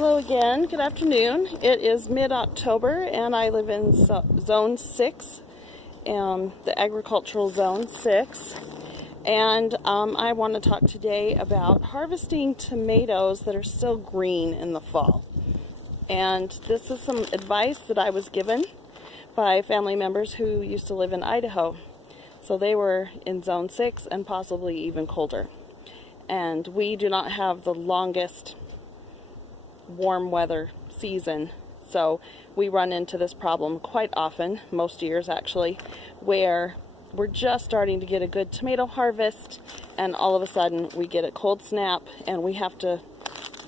Hello again, good afternoon. It is mid-October and I live in Zone 6, the agricultural Zone 6. And I want to talk today about harvesting tomatoes that are still green in the fall. And this is some advice that I was given by family members who used to live in Idaho. So they were in Zone 6 and possibly even colder. And we do not have the longest warm weather season, so we run into this problem quite often, most years actually, where we're just starting to get a good tomato harvest and all of a sudden we get a cold snap and we have to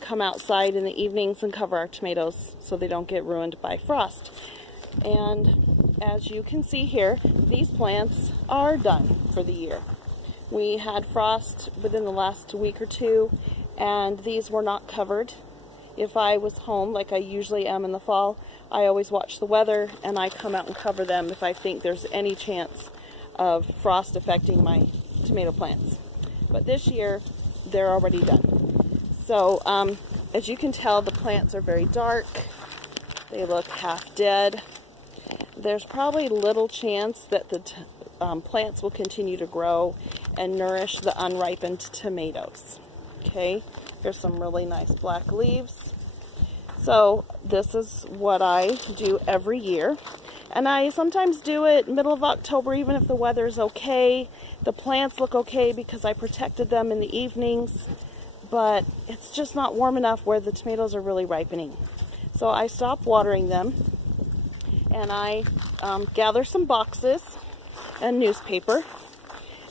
come outside in the evenings and cover our tomatoes so they don't get ruined by frost. And as you can see here, these plants are done for the year. We had frost within the last week or two and these were not covered. If I was home, like I usually am in the fall, I always watch the weather and I come out and cover them if I think there's any chance of frost affecting my tomato plants. But this year, they're already done. So, as you can tell, the plants are very dark. They look half dead. There's probably little chance that the plants will continue to grow and nourish the unripened tomatoes. Okay? Here's some really nice black leaves. So this is what I do every year. And I sometimes do it middle of October even if the weather's okay. The plants look okay because I protected them in the evenings. But it's just not warm enough where the tomatoes are really ripening. So I stop watering them. And I gather some boxes and newspaper.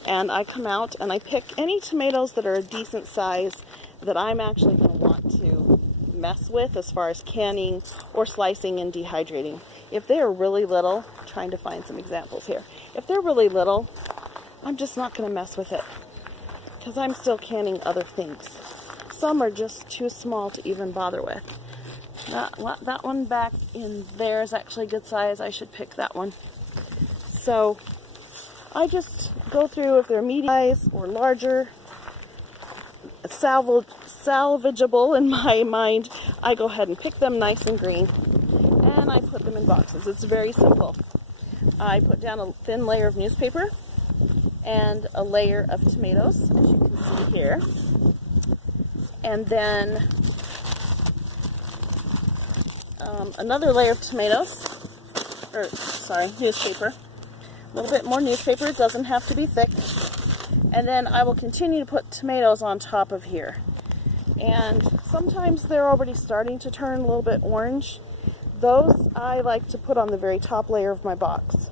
And I come out and I pick any tomatoes that are a decent size that I'm actually going to want to mess with as far as canning or slicing and dehydrating. If they are really little, I'm trying to find some examples here. If they're really little, I'm just not going to mess with it because I'm still canning other things. Some are just too small to even bother with. That one back in there is actually good size. I should pick that one. So I just go through if they're medium size or larger, salvageable in my mind, I go ahead and pick them nice and green and I put them in boxes. It's very simple. I put down a thin layer of newspaper and a layer of tomatoes, as you can see here, and then another layer of newspaper. A little bit more newspaper, it doesn't have to be thick. And then I will continue to put tomatoes on top of here. And sometimes they're already starting to turn a little bit orange. Those I like to put on the very top layer of my box.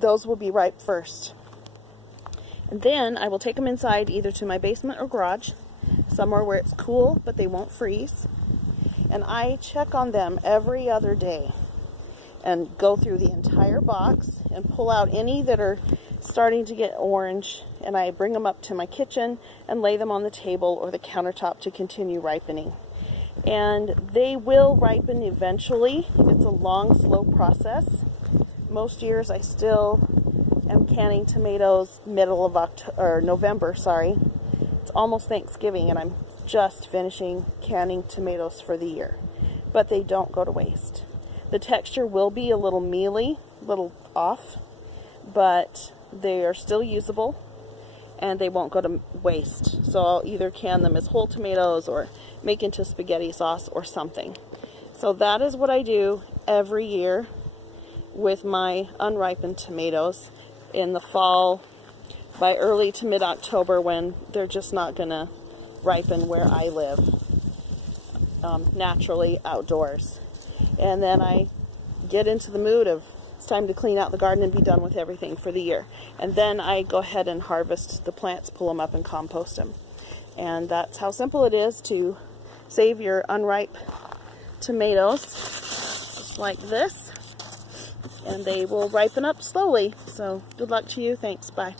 Those will be ripe first. And then I will take them inside either to my basement or garage, somewhere where it's cool but they won't freeze. And I check on them every other day and go through the entire box and pull out any that are starting to get orange, and I bring them up to my kitchen and lay them on the table or the countertop to continue ripening. And they will ripen eventually. It's a long, slow process. Most years I still am canning tomatoes middle of November. It's almost Thanksgiving and I'm just finishing canning tomatoes for the year. But they don't go to waste. The texture will be a little mealy, a little off, but they are still usable and they won't go to waste. So I'll either can them as whole tomatoes or make into spaghetti sauce or something. So that is what I do every year with my unripened tomatoes in the fall by early to mid-October when they're just not going to ripen where I live naturally outdoors. And then I get into the mood of it's time to clean out the garden and be done with everything for the year. And then I go ahead and harvest the plants, pull them up and compost them. And that's how simple it is to save your unripe tomatoes, just like this. And they will ripen up slowly. So good luck to you. Thanks. Bye.